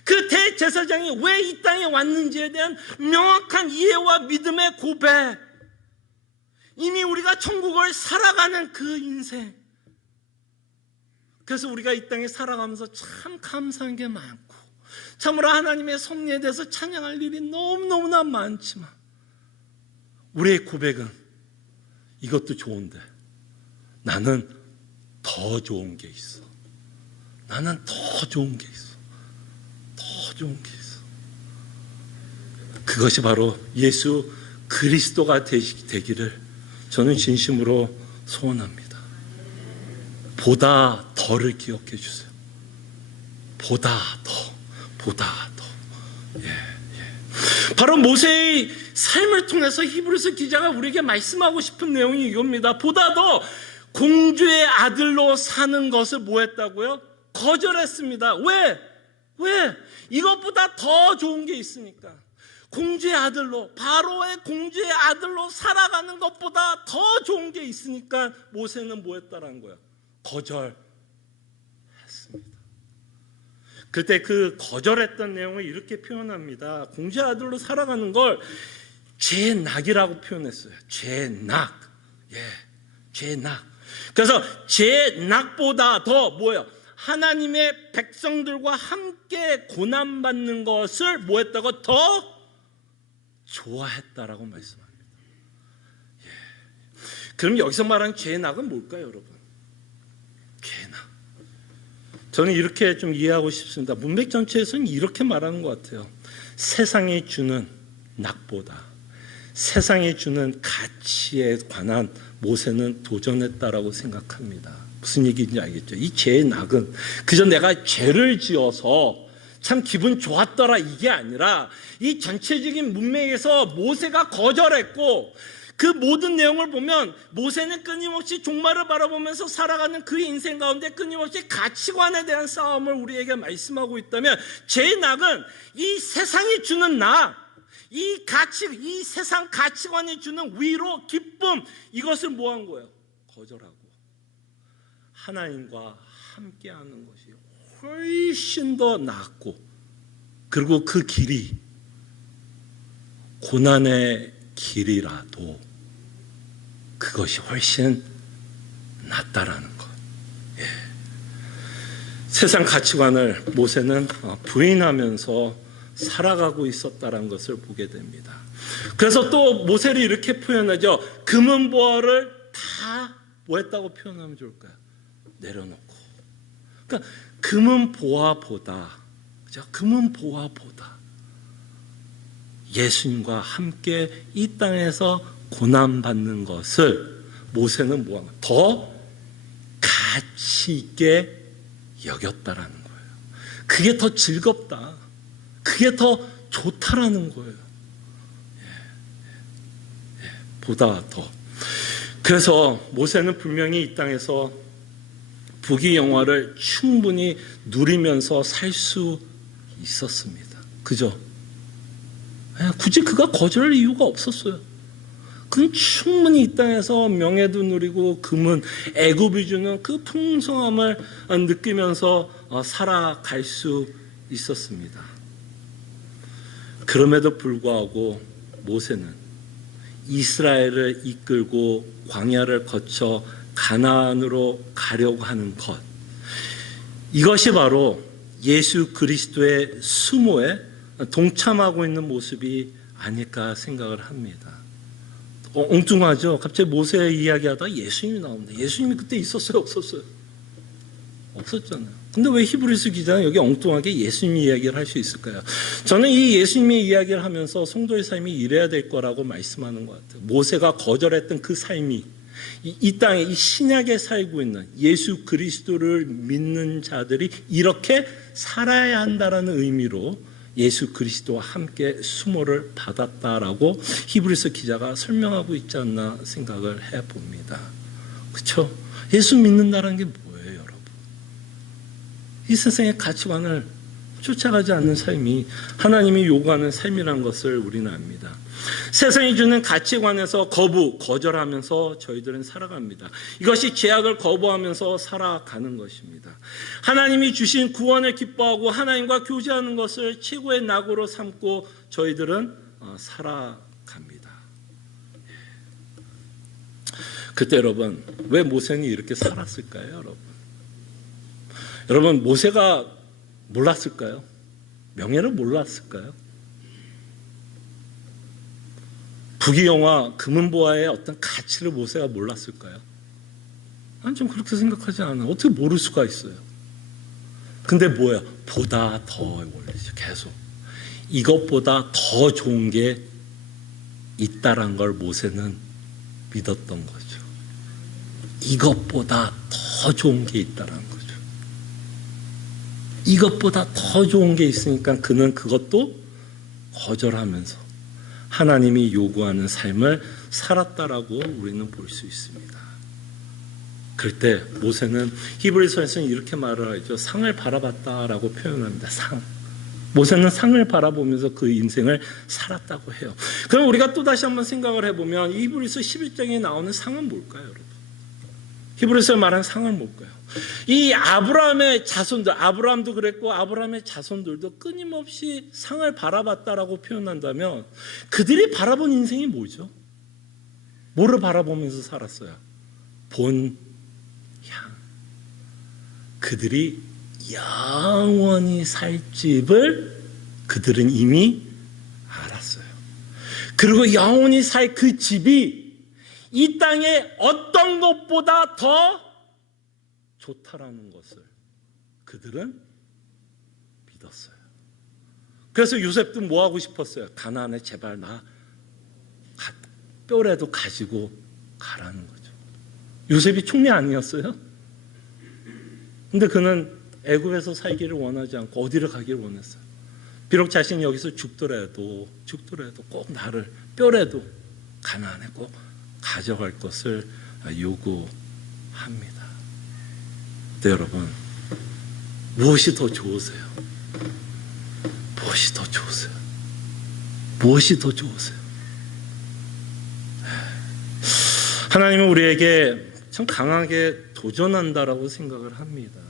그 대제사장이 왜 이 땅에 왔는지에 대한 명확한 이해와 믿음의 고백, 이미 우리가 천국을 살아가는 그 인생, 그래서 우리가 이 땅에 살아가면서 참 감사한 게 많고 참으로 하나님의 섭리에 대해서 찬양할 일이 너무너무나 많지만 우리의 고백은 이것도 좋은데 나는 더 좋은 게 있어. 나는 더 좋은 게 있어. 더 좋은 게 있어. 그것이 바로 예수 그리스도가 되기를 저는 진심으로 소원합니다. 보다 더를 기억해 주세요. 보다 더, 보다 더. 예. 바로 모세의 삶을 통해서 히브리서 기자가 우리에게 말씀하고 싶은 내용이 이겁니다. 보다 더 공주의 아들로 사는 것을 뭐 했다고요? 거절했습니다. 왜? 이것보다 더 좋은 게 있으니까. 공주의 아들로, 바로의 공주의 아들로 살아가는 것보다 더 좋은 게 있으니까 모세는 뭐 했다라는 거예요? 거절했습니다. 그때 그 거절했던 내용을 이렇게 표현합니다. 공주의 아들로 살아가는 걸 죄낙이라고 표현했어요. 죄낙. 예, 죄낙. 그래서 죄낙보다 더 뭐예요? 하나님의 백성들과 함께 고난받는 것을 뭐 했다고? 더 좋아했다라고 말씀합니다. 예. 그럼 여기서 말하는 죄낙은 뭘까요, 여러분? 죄낙. 저는 이렇게 좀 이해하고 싶습니다. 문맥 전체에서는 이렇게 말하는 것 같아요. 세상이 주는 낙보다 세상이 주는 가치에 관한 모세는 도전했다라고 생각합니다. 무슨 얘기인지 알겠죠? 이 죄의 낙은 그저 내가 죄를 지어서 참 기분 좋았더라 이게 아니라 이 전체적인 문맥에서 모세가 거절했고 그 모든 내용을 보면 모세는 끊임없이 종말을 바라보면서 살아가는 그 인생 가운데 끊임없이 가치관에 대한 싸움을 우리에게 말씀하고 있다면 죄의 낙은 이 세상이 주는 낙, 이 세상 가치관이 주는 위로, 기쁨, 이것을 뭐 한 거예요? 거절하고 하나님과 함께하는 것이 훨씬 더 낫고, 그리고 그 길이 고난의 길이라도 그것이 훨씬 낫다라는 것. 예. 세상 가치관을 모세는 부인하면서 살아가고 있었다는 것을 보게 됩니다. 그래서 또 모세를 이렇게 표현하죠. 금은 보화를 다 뭐 했다고 표현하면 좋을까요? 내려놓고. 그러니까 금은 보화보다, 그죠? 금은 보화보다 예수님과 함께 이 땅에서 고난받는 것을 모세는 뭐하나 더 가치 있게 여겼다라는 거예요. 그게 더 즐겁다. 그게 더 좋다라는 거예요. 보다 더. 그래서 모세는 분명히 이 땅에서 부귀 영화를 충분히 누리면서 살 수 있었습니다. 그죠? 굳이 그가 거절할 이유가 없었어요. 그는 충분히 이 땅에서 명예도 누리고 금은 애굽이 주는 그 풍성함을 느끼면서 살아갈 수 있었습니다. 그럼에도 불구하고 모세는 이스라엘을 이끌고 광야를 거쳐 가나안으로 가려고 하는 것, 이것이 바로 예수 그리스도의 수모에 동참하고 있는 모습이 아닐까 생각을 합니다. 엉뚱하죠? 갑자기 모세 이야기하다가 예수님이 나옵니다. 예수님이 그때 있었어요? 없었어요? 없었잖아요. 근데 왜 히브리서 기자는 여기 엉뚱하게 예수님 이야기를 할 수 있을까요? 저는 이 예수님의 이야기를 하면서 성도의 삶이 이래야 될 거라고 말씀하는 것 같아요. 모세가 거절했던 그 삶이 이 땅에 이 신약에 살고 있는 예수 그리스도를 믿는 자들이 이렇게 살아야 한다라는 의미로 예수 그리스도와 함께 수모를 받았다라고 히브리서 기자가 설명하고 있지 않나 생각을 해봅니다. 그렇죠? 예수 믿는다는 게 뭐예요, 여러분? 이 세상의 가치관을 쫓아가지 않는 삶이 하나님이 요구하는 삶이라는 것을 우리는 압니다. 세상이 주는 가치관에서 거절하면서 저희들은 살아갑니다. 이것이 죄악을 거부하면서 살아가는 것입니다. 하나님이 주신 구원을 기뻐하고 하나님과 교제하는 것을 최고의 낙으로 삼고 저희들은 살아갑니다. 그때 여러분, 왜 모세는 이렇게 살았을까요, 여러분? 여러분, 모세가 몰랐을까요? 명예를 몰랐을까요? 부귀영화, 금은보화의 어떤 가치를 모세가 몰랐을까요? 난 좀 그렇게 생각하지 않아요. 어떻게 모를 수가 있어요? 근데 뭐야? 보다 더 올리죠. 계속. 이것보다 더 좋은 게 있다란 걸 모세는 믿었던 거죠. 이것보다 더 좋은 게 있다란 거죠. 이것보다 더 좋은 게 있으니까 그는 그것도 거절하면서 하나님이 요구하는 삶을 살았다라고 우리는 볼 수 있습니다. 그럴 때 모세는 히브리서에서는 이렇게 말을 하죠. 상을 바라봤다라고 표현합니다. 상. 모세는 상을 바라보면서 그 인생을 살았다고 해요. 그럼 우리가 또 다시 한번 생각을 해보면 히브리서 11장에 나오는 상은 뭘까요, 여러분? 히브리서에 말하는 상은 뭘까요? 이 아브라함의 자손들, 아브라함도 그랬고 아브라함의 자손들도 끊임없이 상을 바라봤다라고 표현한다면 그들이 바라본 인생이 뭐죠? 뭐를 바라보면서 살았어요? 본향. 그들이 영원히 살 집을 그들은 이미 알았어요. 그리고 영원히 살 그 집이 이 땅의 어떤 것보다 더 좋다라는 것을 그들은 믿었어요. 그래서 요셉도 뭐 하고 싶었어요? 가나안에 제발 나 뼈라도 가지고 가라는 거죠. 요셉이 총리 아니었어요? 근데 그는 애굽에서 살기를 원하지 않고 어디를 가기를 원했어요. 비록 자신이 여기서 죽더라도 꼭 나를 뼈라도 가나안에 꼭 가져갈 것을 요구합니다. 네, 여러분, 무엇이 더 좋으세요? 무엇이 더 좋으세요? 무엇이 더 좋으세요? 하나님은 우리에게 참 강하게 도전한다라고 생각을 합니다.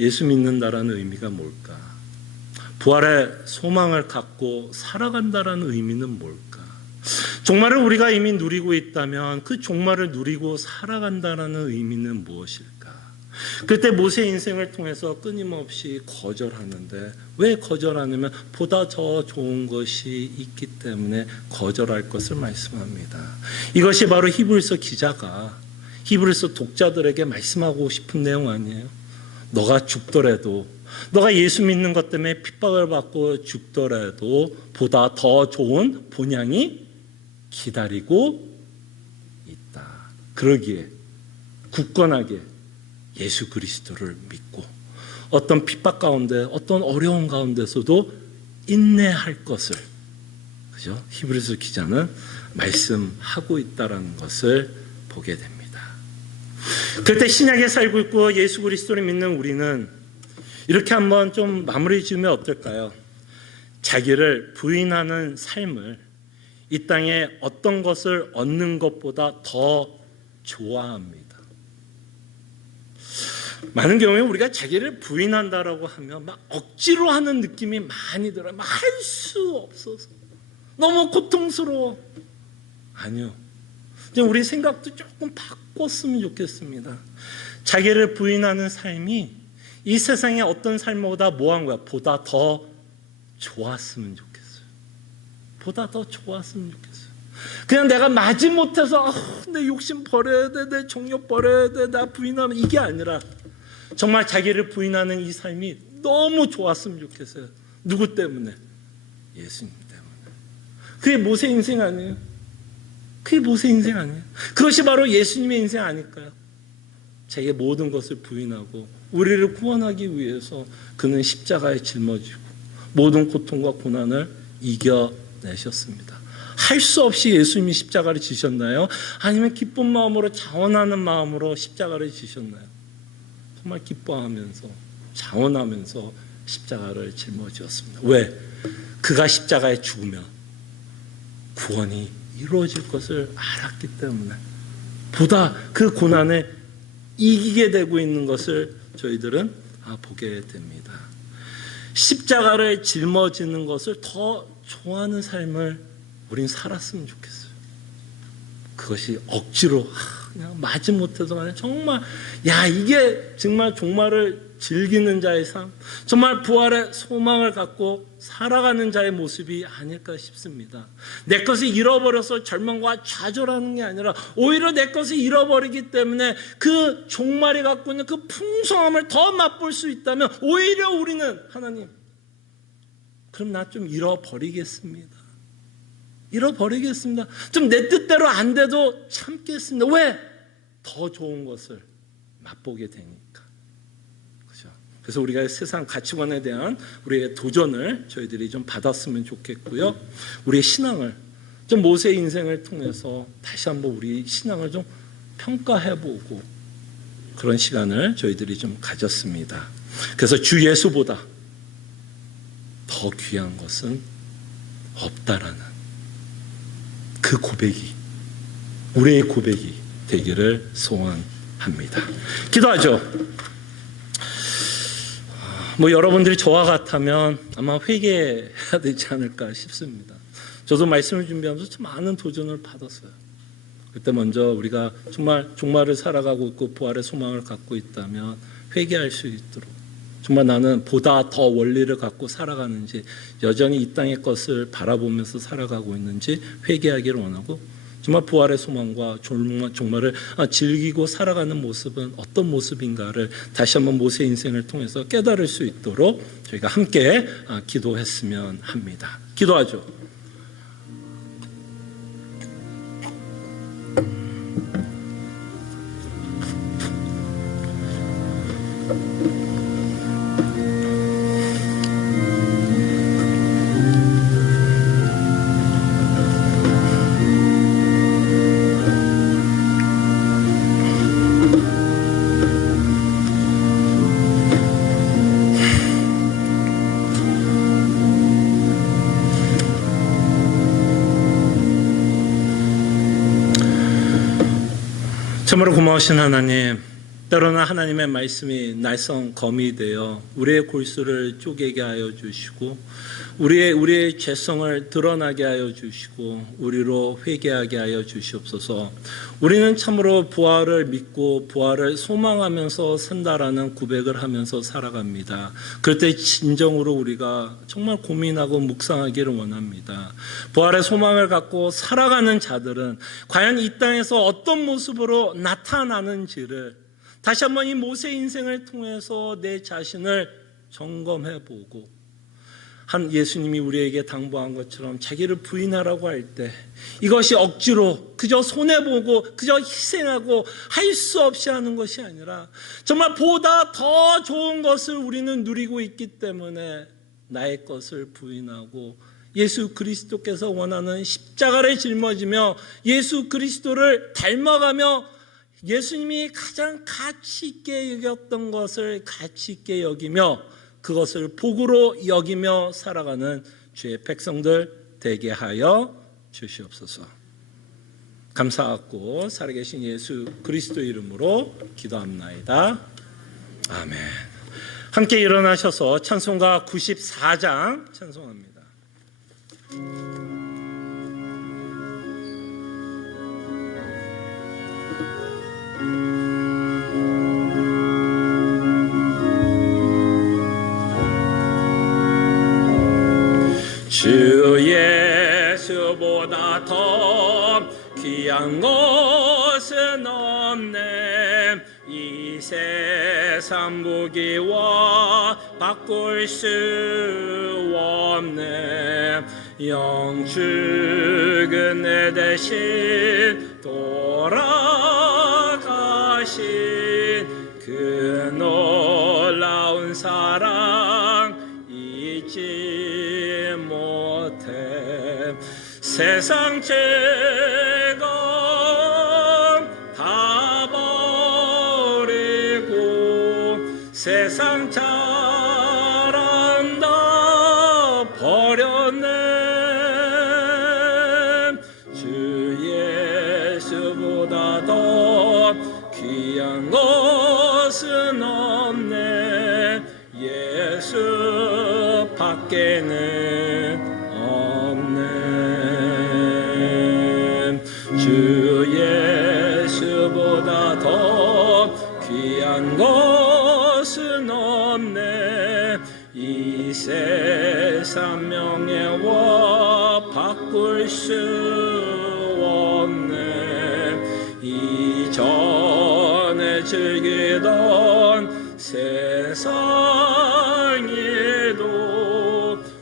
예수 믿는다라는 의미가 뭘까? 부활의 소망을 갖고 살아간다라는 의미는 뭘까? 종말을 우리가 이미 누리고 있다면 그 종말을 누리고 살아간다라는 의미는 무엇일까? 그때 모세 인생을 통해서 끊임없이 거절하는데, 왜 거절하냐면 보다 더 좋은 것이 있기 때문에 거절할 것을 말씀합니다. 이것이 바로 히브리서 기자가 히브리서 독자들에게 말씀하고 싶은 내용 아니에요? 너가 죽더라도, 너가 예수 믿는 것 때문에 핍박을 받고 죽더라도 보다 더 좋은 본향이 기다리고 있다. 그러기에 굳건하게 예수 그리스도를 믿고 어떤 핍박 가운데, 어떤 어려운 가운데서도 인내할 것을, 그죠? 히브리서 기자는 말씀하고 있다는 것을 보게 됩니다. 그때 신약에 살고 있고 예수 그리스도를 믿는 우리는 이렇게 한번 좀 마무리 지으면 어떨까요? 자기를 부인하는 삶을 이 땅에 어떤 것을 얻는 것보다 더 좋아합니다. 많은 경우에 우리가 자기를 부인한다라고 하면 막 억지로 하는 느낌이 많이 들어요. 막 할 수 없어서 너무 고통스러워. 아니요. 우리 생각도 조금 바꿨으면 좋겠습니다. 자기를 부인하는 삶이 이 세상의 어떤 삶보다 뭐한 거야? 보다 더 좋았으면 좋겠어요. 보다 더 좋았으면 좋겠어요. 그냥 내가 마지못해서 내 욕심 버려야 돼, 내 정욕 버려야 돼, 나 부인하면, 이게 아니라 정말 자기를 부인하는 이 삶이 너무 좋았으면 좋겠어요. 누구 때문에? 예수님 때문에. 그게 모세 인생 아니에요? 그게 모세 인생 아니에요? 그것이 바로 예수님의 인생 아닐까요? 자기의 모든 것을 부인하고 우리를 구원하기 위해서 그는 십자가에 짊어지고 모든 고통과 고난을 이겨내셨습니다. 할 수 없이 예수님이 십자가를 지셨나요? 아니면 기쁜 마음으로, 자원하는 마음으로 십자가를 지셨나요? 정말 기뻐하면서, 자원하면서 십자가를 짊어지었습니다. 왜? 그가 십자가에 죽으면 구원이 이루어질 것을 알았기 때문에, 보다 그 고난에 이기게 되고 있는 것을 저희들은 보게 됩니다. 십자가를 짊어지는 것을 더 좋아하는 삶을 우린 살았으면 좋겠어요. 그것이 억지로 그냥 마지못해서 그냥 정말 이게 정말 종말을 즐기는 자의 삶, 정말 부활의 소망을 갖고 살아가는 자의 모습이 아닐까 싶습니다. 내 것을 잃어버려서 절망과 좌절하는 게 아니라 오히려 내 것을 잃어버리기 때문에 그 종말이 갖고 있는 그 풍성함을 더 맛볼 수 있다면 오히려 우리는, 하나님, 그럼 나 좀 잃어버리겠습니다. 좀 내 뜻대로 안 돼도 참겠습니다. 왜? 더 좋은 것을 맛보게 되니까. 그죠? 그래서 우리가 세상 가치관에 대한 우리의 도전을 저희들이 좀 받았으면 좋겠고요. 우리의 신앙을 좀 모세 인생을 통해서 다시 한번 우리 신앙을 좀 평가해보고 그런 시간을 저희들이 좀 가졌습니다. 그래서 주 예수보다 더 귀한 것은 없다라는 그 고백이, 우리의 고백이 되기를 소원합니다. 기도하죠. 여러분들이 저와 같다면 아마 회개해야 되지 않을까 싶습니다. 저도 말씀을 준비하면서 참 많은 도전을 받았어요. 그때 먼저 우리가 정말 종말을 살아가고 있고 부활의 소망을 갖고 있다면 회개할 수 있도록, 정말 나는 보다 더 원리를 갖고 살아가는지, 여전히 이 땅의 것을 바라보면서 살아가고 있는지 회개하기를 원하고, 정말 부활의 소망과 종말을 즐기고 살아가는 모습은 어떤 모습인가를 다시 한번 모세 인생을 통해서 깨달을 수 있도록 저희가 함께 기도했으면 합니다. 기도하죠. 참으로 고마우신 하나님, 때로는 하나님의 말씀이 날성 검이 되어 우리의 골수를 쪼개게 하여 주시고 우리의 죄성을 드러나게 하여 주시고 우리로 회개하게 하여 주시옵소서. 우리는 참으로 부활을 믿고 부활을 소망하면서 산다라는 고백을 하면서 살아갑니다. 그럴 때 진정으로 우리가 정말 고민하고 묵상하기를 원합니다. 부활의 소망을 갖고 살아가는 자들은 과연 이 땅에서 어떤 모습으로 나타나는지를 다시 한번 이 모세 인생을 통해서 내 자신을 점검해보고, 한 예수님이 우리에게 당부한 것처럼 자기를 부인하라고 할 때 이것이 억지로 그저 손해보고 그저 희생하고 할 수 없이 하는 것이 아니라 정말 보다 더 좋은 것을 우리는 누리고 있기 때문에 나의 것을 부인하고 예수 그리스도께서 원하는 십자가를 짊어지며 예수 그리스도를 닮아가며 예수님이 가장 가치 있게 여겼던 것을 가치 있게 여기며 그것을 복으로 여기며 살아가는 주의 백성들 되게 하여 주시옵소서. 감사하고 살아계신 예수 그리스도 이름으로 기도합나이다. 아멘. 함께 일어나셔서 찬송가 94장 찬송합니다. 주 예수보다 더 귀한 것은 없네. 이 세상 무기와 바꿀 수 없네. 영축은 내 대신 돌아가신 그 놀라운 사랑 잊지 못해. 세상 죄가 다 버리고 세상 자랑 다 버렸네. 주 예수보다 더 귀한 것은 없네. 예수 밖에는 없네. 주 예수보다 더 귀한 것은 없네. 이 세상 명예와 바꿀 수 없네. 이전에 즐기던 세상에도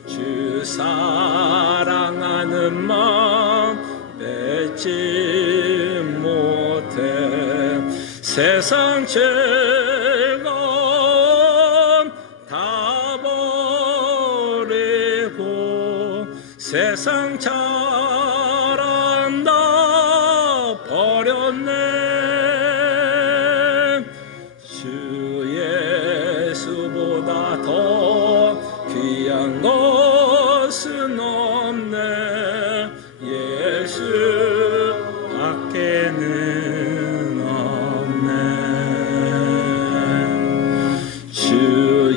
주 사랑하는 마음 뺏지 못해. 세상 즐거움 다 버리고 세상 자랑 다 버렸네. 주 예수보다 더 귀한 것은 없네. 예수 밖에는 없네. 주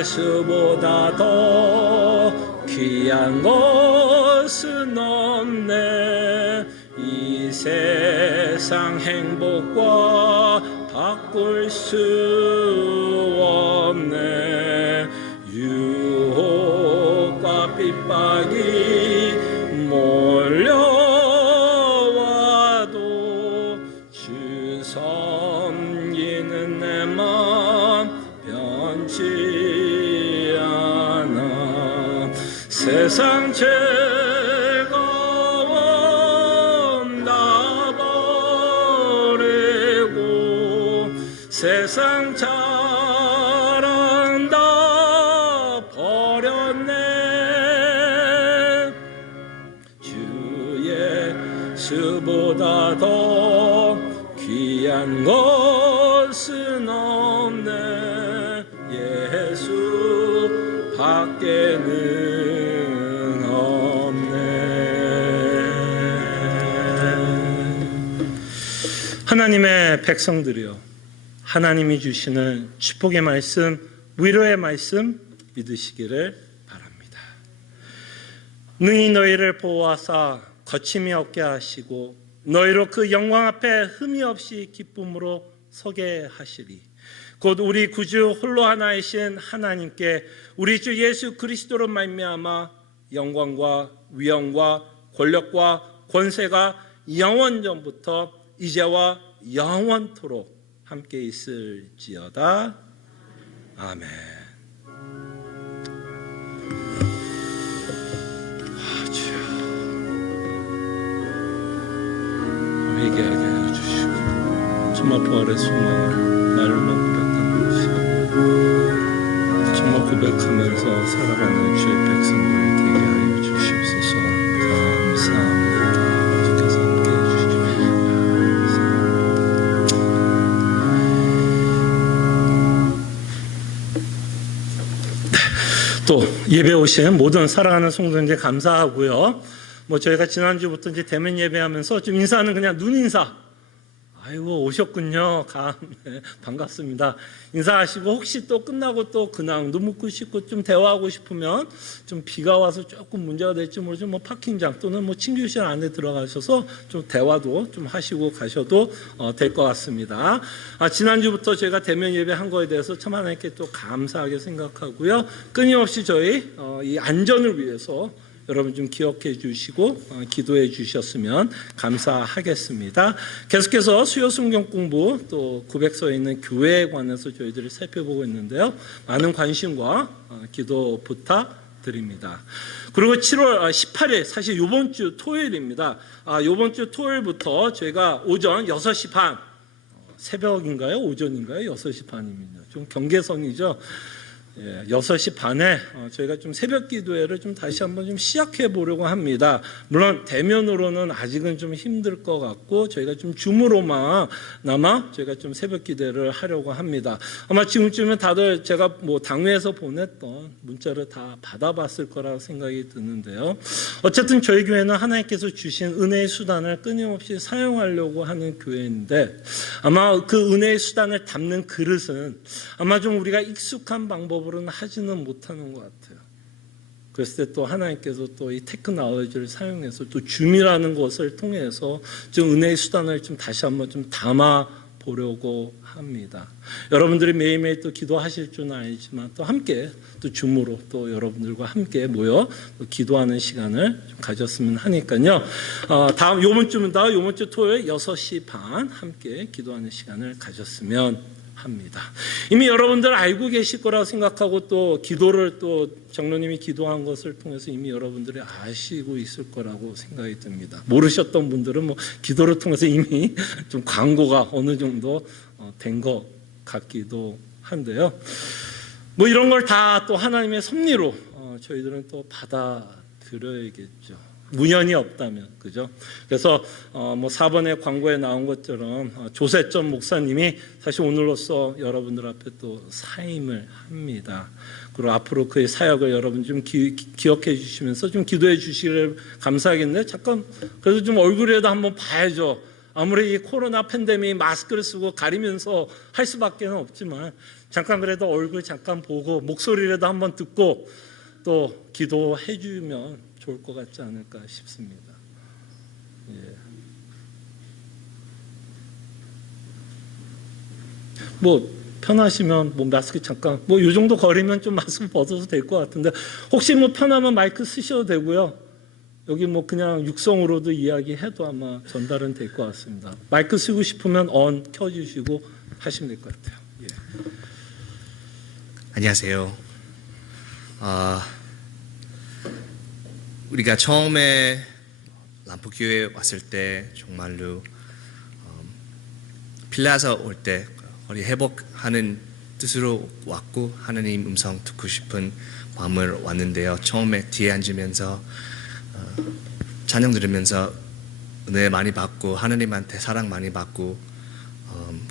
예수보다 더 귀한 것은 없네. 이 세상 행복과 바꿀 수 없네. 유혹과 핍박이 몰려와도 주 섬기는 내 마음 변치 않아. 세상 즐거움 다 버리고 세상 자랑 다 버렸네. 주 예수보다 더 귀한 것은 없네. 예수 밖에는 없네. 하나님의 백성들이여, 하나님이 주시는 축복의 말씀, 위로의 말씀 믿으시기를 바랍니다. 능히 너희를 보호하사 거침이 없게 하시고 너희로 그 영광 앞에 흠이 없이 기쁨으로 서게 하시리. 곧 우리 구주 홀로 하나이신 하나님께 우리 주 예수 그리스도로 말미암아 영광과 위엄과 권력과 권세가 영원전부터 이제와 영원토록 함께 있을지어다. 아멘. 주여, 회개하게 해주시고 정말 부활의 소망을 나를 먹으렸던 것이 정말 고백하면서 살아가는 주의 백성을 되게 하여 주시옵소서. 감사합니다. 주께서 함께 해주시죠. 또 예배 오신 모든 사랑하는 성도님들 감사하고요. 저희가 지난주부터 이제 대면 예배하면서 좀 인사는 그냥 눈인사. 아이고 오셨군요. 네, 반갑습니다. 인사하시고 혹시 또 끝나고 또 근황도 묻고 싶고 좀 대화하고 싶으면 좀 비가 와서 조금 문제가 될지 모르지만 파킹장 또는 친교실 안에 들어가셔서 좀 대화도 좀 하시고 가셔도 될 것 같습니다. 지난주부터 저희가 대면 예배한 거에 대해서 참 하나님께 또 감사하게 생각하고요. 끊임없이 저희 이 안전을 위해서 여러분 좀 기억해 주시고 기도해 주셨으면 감사하겠습니다. 계속해서 수요 성경 공부 또 고백서에 있는 교회에 관해서 저희들이 살펴보고 있는데요. 많은 관심과 기도 부탁드립니다. 그리고 7월 18일 사실 이번 주 토요일입니다. 이번 주 토요일부터 저희가 오전 6시 반 새벽인가요? 오전인가요? 6시 반입니다. 좀 경계선이죠. 6시 반에 저희가 좀 새벽 기도회를 좀 다시 한번 좀 시작해 보려고 합니다. 물론 대면으로는 아직은 좀 힘들 것 같고 저희가 좀 줌으로만 저희가 좀 새벽 기도회를 하려고 합니다. 아마 지금쯤은 다들 제가 당회에서 보냈던 문자를 다 받아봤을 거라고 생각이 드는데요. 어쨌든 저희 교회는 하나님께서 주신 은혜의 수단을 끊임없이 사용하려고 하는 교회인데 아마 그 은혜의 수단을 담는 그릇은 아마 좀 우리가 익숙한 방법으로는 하지는 못하는 것 같아요. 그랬을 때 또 하나님께서 또 이 테크놀로지를 사용해서 또 줌이라는 것을 통해서 좀 은혜의 수단을 좀 다시 한번 좀 담아 보려고 합니다. 여러분들이 매일매일 또 기도하실 줄은 알지만 또 함께 또 줌으로 또 여러분들과 함께 모여 또 기도하는 시간을 좀 가졌으면 하니까요. 요번 주 토요일 6시 반 함께 기도하는 시간을 가졌으면 합니다. 이미 여러분들 알고 계실 거라고 생각하고 또 기도를 또 장로님이 기도한 것을 통해서 이미 여러분들이 아시고 있을 거라고 생각이 듭니다. 모르셨던 분들은 기도를 통해서 이미 좀 광고가 어느 정도 된 것 같기도 한데요. 이런 걸 다 또 하나님의 섭리로 저희들은 또 받아들여야겠죠. 우연이 없다면, 그죠? 그래서 4번의 광고에 나온 것처럼 조세점 목사님이 사실 오늘로써 여러분들 앞에 또 사임을 합니다. 그리고 앞으로 그의 사역을 여러분 좀 기억해 주시면서 좀 기도해 주시기를 감사하겠네요. 잠깐 그래도 좀 얼굴이라도 한번 봐야죠. 아무리 이 코로나 팬데믹 마스크를 쓰고 가리면서 할 수밖에 없지만 잠깐 그래도 얼굴 잠깐 보고 목소리라도 한번 듣고 또 기도해 주면 좋을 것 같지 않을까 싶습니다. 편하시면 마스크 잠깐 이 정도 거리면 좀 마스크 벗어도 될 것 같은데 혹시 편하면 마이크 쓰셔도 되고요. 여기 그냥 육성으로도 이야기해도 아마 전달은 될 것 같습니다. 마이크 쓰고 싶으면 on 켜주시고 하시면 될 것 같아요. 안녕하세요. 우리가 처음에 람포교회에 왔을 때 정말로 필라에서 올 때 우리 회복하는 뜻으로 왔고 하나님 음성 듣고 싶은 마음을 왔는데요. 처음에 뒤에 앉으면서 찬양 들으면서 은혜 많이 받고 하나님한테 사랑 많이 받고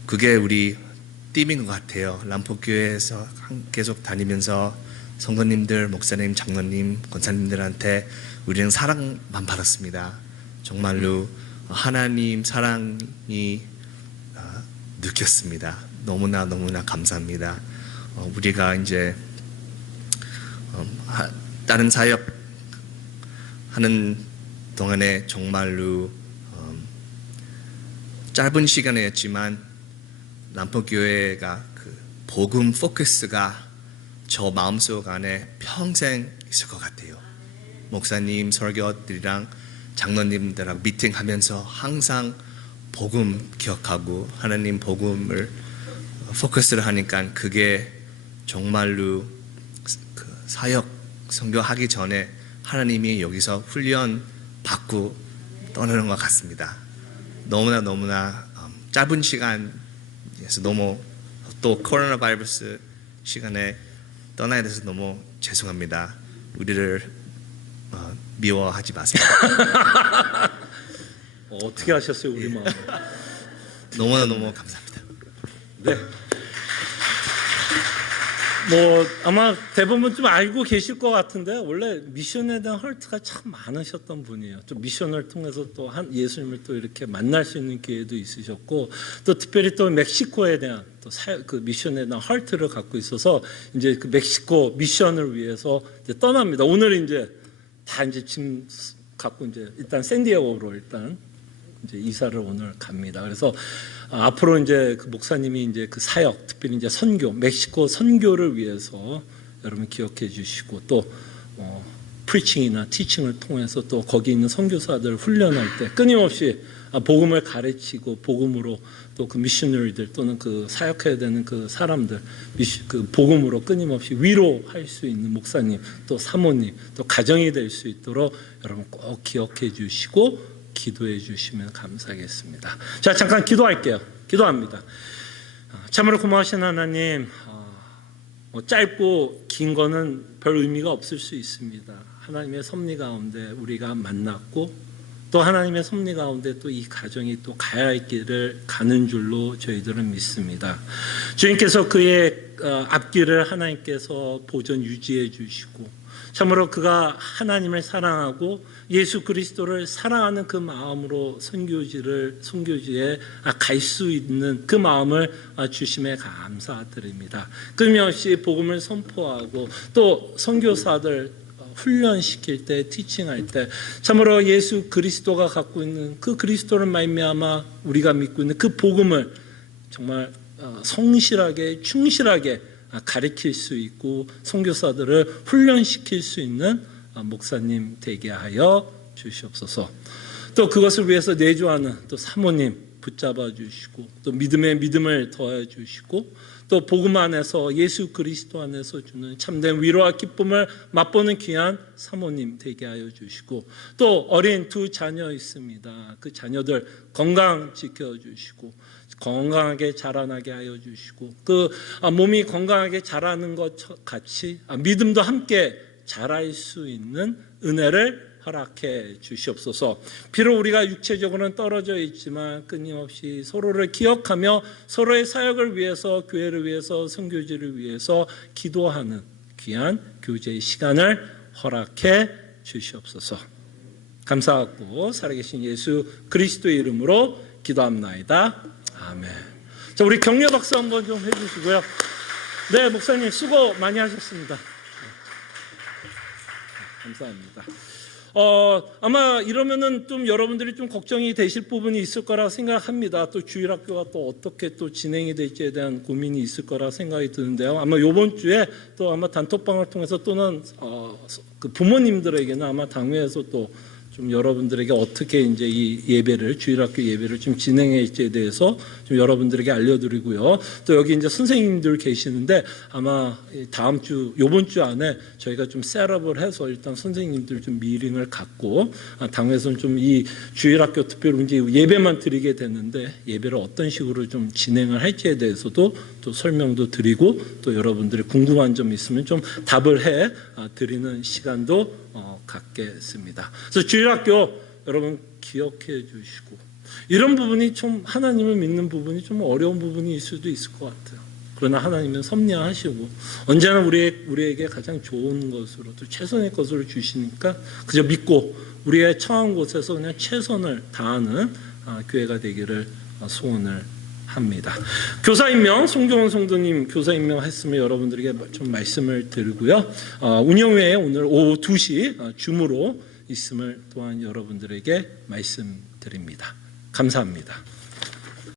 그게 우리 띠인 것 같아요. 람포교회에서 계속 다니면서 성도님들, 목사님, 장로님, 권사님들한테 우리는 사랑만 받았습니다. 정말로 하나님 사랑이 느꼈습니다. 너무나 감사합니다. 우리가 이제 다른 사역 하는 동안에 정말로 짧은 시간이었지만 람포교회가 그 복음 포커스가 저 마음속 안에 평생 있을 것 같아요. 목사님, 설교들이랑 장로님들하고 미팅하면서 항상 복음 기억하고 하나님 복음을 포커스를 하니까 그게 정말로 그 사역 선교하기 전에 하나님이 여기서 훈련 받고 떠나는 것 같습니다. 너무나 짧은 시간에서 너무 또 코로나 바이러스 시간에 떠나야 돼서 너무 죄송합니다. 우리를 미워하지 마세요. 어떻게 하셨어요, 우리 마음? 너무 감사합니다. 네. 뭐 아마 대부분 좀 알고 계실 것 같은데 원래 미션에 대한 헐트가 참 많으셨던 분이에요. 또 미션을 통해서 또 한 예수님을 또 이렇게 만날 수 있는 기회도 있으셨고 또 특별히 또 멕시코에 대한 또 그 미션에 대한 헐트를 갖고 있어서 이제 그 멕시코 미션을 위해서 이제 떠납니다. 오늘 이제 다 이제 짐 갖고 이제 일단 샌디에고로 일단 이제 이사를 오늘 갑니다. 그래서 앞으로 이제 그 목사님이 이제 그 사역, 특별히 이제 선교, 멕시코 선교를 위해서 여러분 기억해 주시고 또 프리칭이나 티칭을 통해서 또 거기 있는 선교사들 훈련할 때 끊임없이 복음을 가르치고 복음으로 또 그 미셔너리들 또는 그 사역해야 되는 그 사람들 그 복음으로 끊임없이 위로할 수 있는 목사님 또 사모님 또 가정이 될 수 있도록 여러분 꼭 기억해 주시고 기도해 주시면 감사하겠습니다. 자, 잠깐 기도할게요. 기도합니다. 참으로 고마우신 하나님, 짧고 긴 거는 별 의미가 없을 수 있습니다. 하나님의 섭리 가운데 우리가 만났고 또 하나님의 섭리 가운데 또 이 가정이 또 가야 할 길을 가는 줄로 저희들은 믿습니다. 주님께서 그의 앞길을 하나님께서 보존 유지해 주시고 참으로 그가 하나님을 사랑하고 예수 그리스도를 사랑하는 그 마음으로 선교지에 갈 수 있는 그 마음을 주심에 감사드립니다. 끊임없이 복음을 선포하고 또 선교사들 훈련시킬 때, 티칭할 때 참으로 예수 그리스도가 갖고 있는 그 그리스도를 말미암아 우리가 믿고 있는 그 복음을 정말 성실하게 충실하게 가르칠 수 있고 선교사들을 훈련시킬 수 있는 목사님 되게 하여 주시옵소서. 또 그것을 위해서 내조하는 또 사모님 붙잡아 주시고 또 믿음에 믿음을 더해 주시고 또 복음 안에서 예수 그리스도 안에서 주는 참된 위로와 기쁨을 맛보는 귀한 사모님 되게 하여 주시고 또 어린 두 자녀 있습니다. 그 자녀들 건강 지켜주시고 건강하게 자라나게 하여 주시고 그 몸이 건강하게 자라는 것 같이 믿음도 함께 자랄 수 있는 은혜를 허락해 주시옵소서. 비록 우리가 육체적으로는 떨어져 있지만 끊임없이 서로를 기억하며 서로의 사역을 위해서 교회를 위해서 선교지를 위해서 기도하는 귀한 교제의 시간을 허락해 주시옵소서. 감사하고 살아계신 예수 그리스도의 이름으로 기도합나이다. 아멘. 자, 우리 격려 박수 한번 좀 해주시고요. 네, 목사님 수고 많이 하셨습니다. 감사합니다. 아마 이러면은 좀 여러분들이 좀 걱정이 되실 부분이 있을 거라 생각합니다. 또 주일학교가 또 어떻게 또 진행이 될지에 대한 고민이 있을 거라 생각이 드는데요. 아마 이번 주에 또 아마 단톡방을 통해서 또는 그 부모님들에게는 아마 당회에서 또 좀 여러분들에게 어떻게 이제 이 예배를 주일학교 예배를 좀 진행할지에 대해서 좀 여러분들에게 알려드리고요. 또 여기 이제 선생님들 계시는데 아마 다음 주 이번 주 안에 저희가 좀 셋업을 해서 일단 선생님들 좀 미팅을 갖고 당에서는 좀 이 주일학교 특별히 이제 예배만 드리게 되는데 예배를 어떤 식으로 좀 진행을 할지에 대해서도 또 설명도 드리고 또 여러분들이 궁금한 점 있으면 좀 답을 해 드리는 시간도 갖겠습니다. 그래서 주일학교 여러분 기억해 주시고 이런 부분이 좀 하나님을 믿는 부분이 좀 어려운 부분일 수도 있을 것 같아요. 그러나 하나님은 섭리하시고 언제나 우리에게 가장 좋은 것으로 또 최선의 것으로 주시니까 그저 믿고 우리의 처한 곳에서 그냥 최선을 다하는 교회가 되기를 소원을 합니다. 교사 임명, 송종원 성도님 교사 임명했으면 여러분들에게 좀 말씀을 드리고요. 운영회에 오늘 오후 2시 줌으로 있음을 또한 여러분들에게 말씀드립니다. 감사합니다.